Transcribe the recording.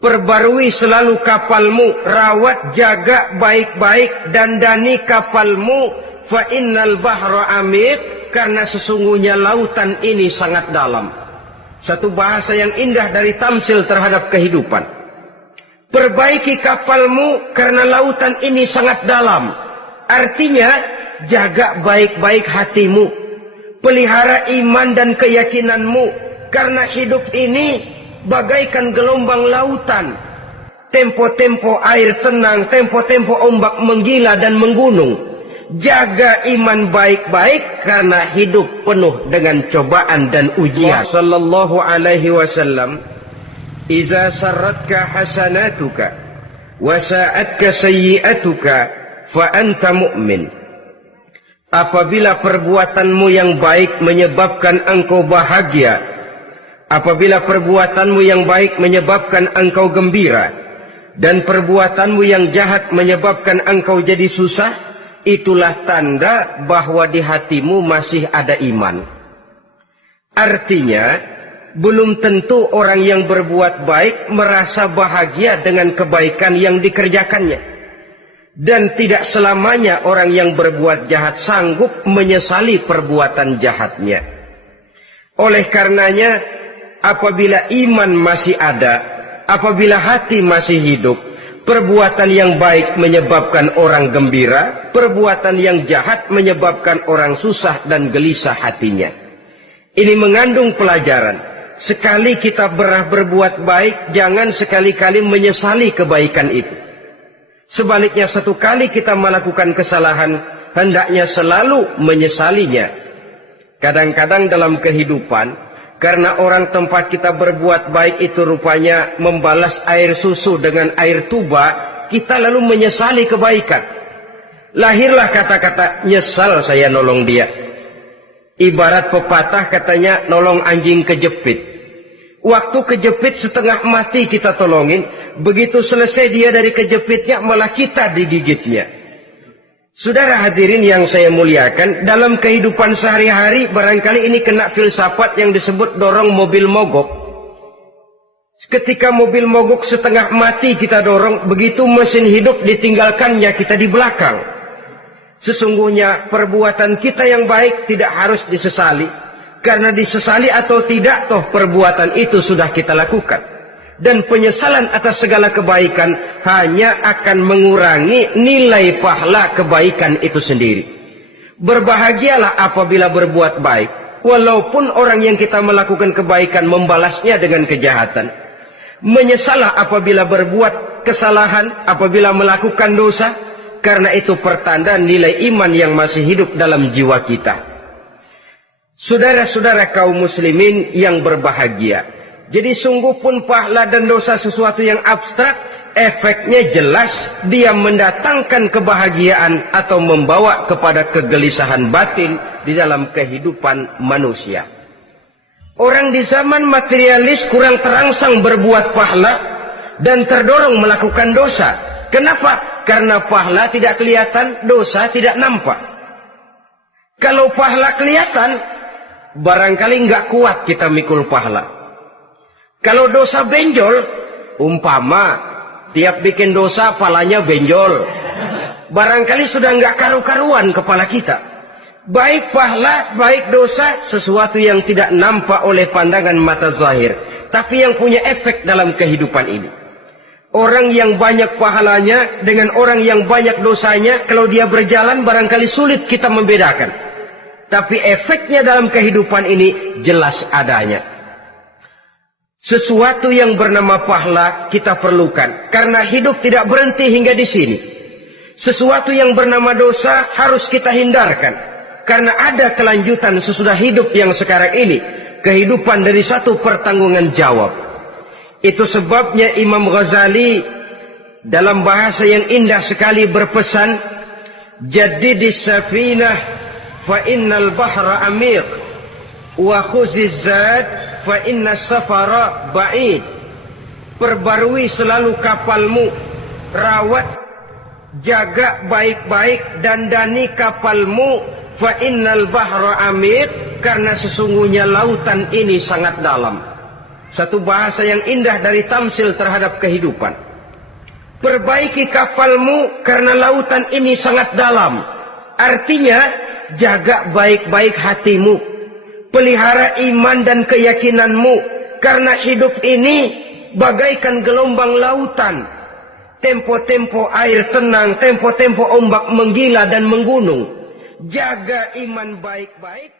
Perbarui selalu kapalmu, rawat jaga baik-baik, dandani kapalmu, fa innal bahra amid, karena sesungguhnya lautan ini sangat dalam. Satu bahasa yang indah dari tamsil terhadap kehidupan. Perbaiki kapalmu karena lautan ini sangat dalam. Artinya jaga baik-baik hatimu, pelihara iman dan keyakinanmu, karena hidup ini bagaikan gelombang lautan. Tempo-tempo air tenang, tempo-tempo ombak menggila dan menggunung. Jaga iman baik-baik karena hidup penuh dengan cobaan dan ujian. Sallallahu alaihi wasallam, "Idza sarratka hasanatuka wa sa'atka sayyi'atuka fa anta mu'min." Apabila perbuatanmu yang baik menyebabkan engkau bahagia, apabila perbuatanmu yang baik menyebabkan engkau gembira, dan perbuatanmu yang jahat menyebabkan engkau jadi susah, itulah tanda bahwa di hatimu masih ada iman. Artinya, belum tentu orang yang berbuat baik merasa bahagia dengan kebaikan yang dikerjakannya. Dan tidak selamanya orang yang berbuat jahat sanggup menyesali perbuatan jahatnya. Oleh karenanya, apabila iman masih ada, apabila hati masih hidup, perbuatan yang baik menyebabkan orang gembira, perbuatan yang jahat menyebabkan orang susah dan gelisah hatinya. Ini mengandung pelajaran. Sekali kita berbuat baik, jangan sekali-kali menyesali kebaikan itu. Sebaliknya, satu kali kita melakukan kesalahan, hendaknya selalu menyesalinya. Kadang-kadang dalam kehidupan, karena orang tempat kita berbuat baik itu rupanya membalas air susu dengan air tuba, kita lalu menyesali kebaikan. Lahirlah kata-kata, nyesal saya nolong dia. Ibarat pepatah katanya, nolong anjing kejepit. Waktu kejepit setengah mati kita tolongin, begitu selesai dia dari kejepitnya, malah kita digigitnya. Saudara hadirin yang saya muliakan, dalam kehidupan sehari-hari barangkali ini kena filsafat yang disebut dorong mobil mogok. Ketika mobil mogok setengah mati kita dorong, begitu mesin hidup ditinggalkannya kita di belakang. Sesungguhnya perbuatan kita yang baik tidak harus disesali. Karena disesali atau tidak, toh perbuatan itu sudah kita lakukan. Dan penyesalan atas segala kebaikan hanya akan mengurangi nilai pahala kebaikan itu sendiri. Berbahagialah apabila berbuat baik, walaupun orang yang kita melakukan kebaikan membalasnya dengan kejahatan. Menyesalah apabila berbuat kesalahan, apabila melakukan dosa, karena itu pertanda nilai iman yang masih hidup dalam jiwa kita. Saudara-saudara kaum muslimin yang berbahagia, jadi sungguh pun pahala dan dosa sesuatu yang abstrak, efeknya jelas dia mendatangkan kebahagiaan atau membawa kepada kegelisahan batin di dalam kehidupan manusia. Orang di zaman materialis kurang terangsang berbuat pahala dan terdorong melakukan dosa. Kenapa? Karena pahala tidak kelihatan, dosa tidak nampak. Kalau pahala kelihatan, barangkali nggak kuat kita mikul pahala. Kalau dosa benjol, umpama tiap bikin dosa palanya benjol, barangkali sudah nggak karu-karuan kepala kita. Baik pahala, baik dosa, sesuatu yang tidak nampak oleh pandangan mata zahir, tapi yang punya efek dalam kehidupan ini. Orang yang banyak pahalanya dengan orang yang banyak dosanya, kalau dia berjalan barangkali sulit kita membedakan. Tapi efeknya dalam kehidupan ini jelas adanya. Sesuatu yang bernama pahala kita perlukan, karena hidup tidak berhenti hingga di sini. Sesuatu yang bernama dosa harus kita hindarkan, karena ada kelanjutan sesudah hidup yang sekarang ini. Kehidupan dari satu pertanggungan jawab. Itu sebabnya Imam Ghazali dalam bahasa yang indah sekali berpesan, "Jaddidis safinah fa innal bahra amiq wa khuziz zad fa innas safara ba'id." Perbarui selalu kapalmu, rawat jaga baik-baik, dandani kapalmu, fa innal bahra amiq, karena sesungguhnya lautan ini sangat dalam. Satu bahasa yang indah dari tamsil terhadap kehidupan. Perbaiki kapalmu karena lautan ini sangat dalam. Artinya, jaga baik-baik hatimu. Pelihara iman dan keyakinanmu. Karena hidup ini bagaikan gelombang lautan. Tempo-tempo air tenang, tempo-tempo ombak menggila dan menggunung. Jaga iman baik-baik.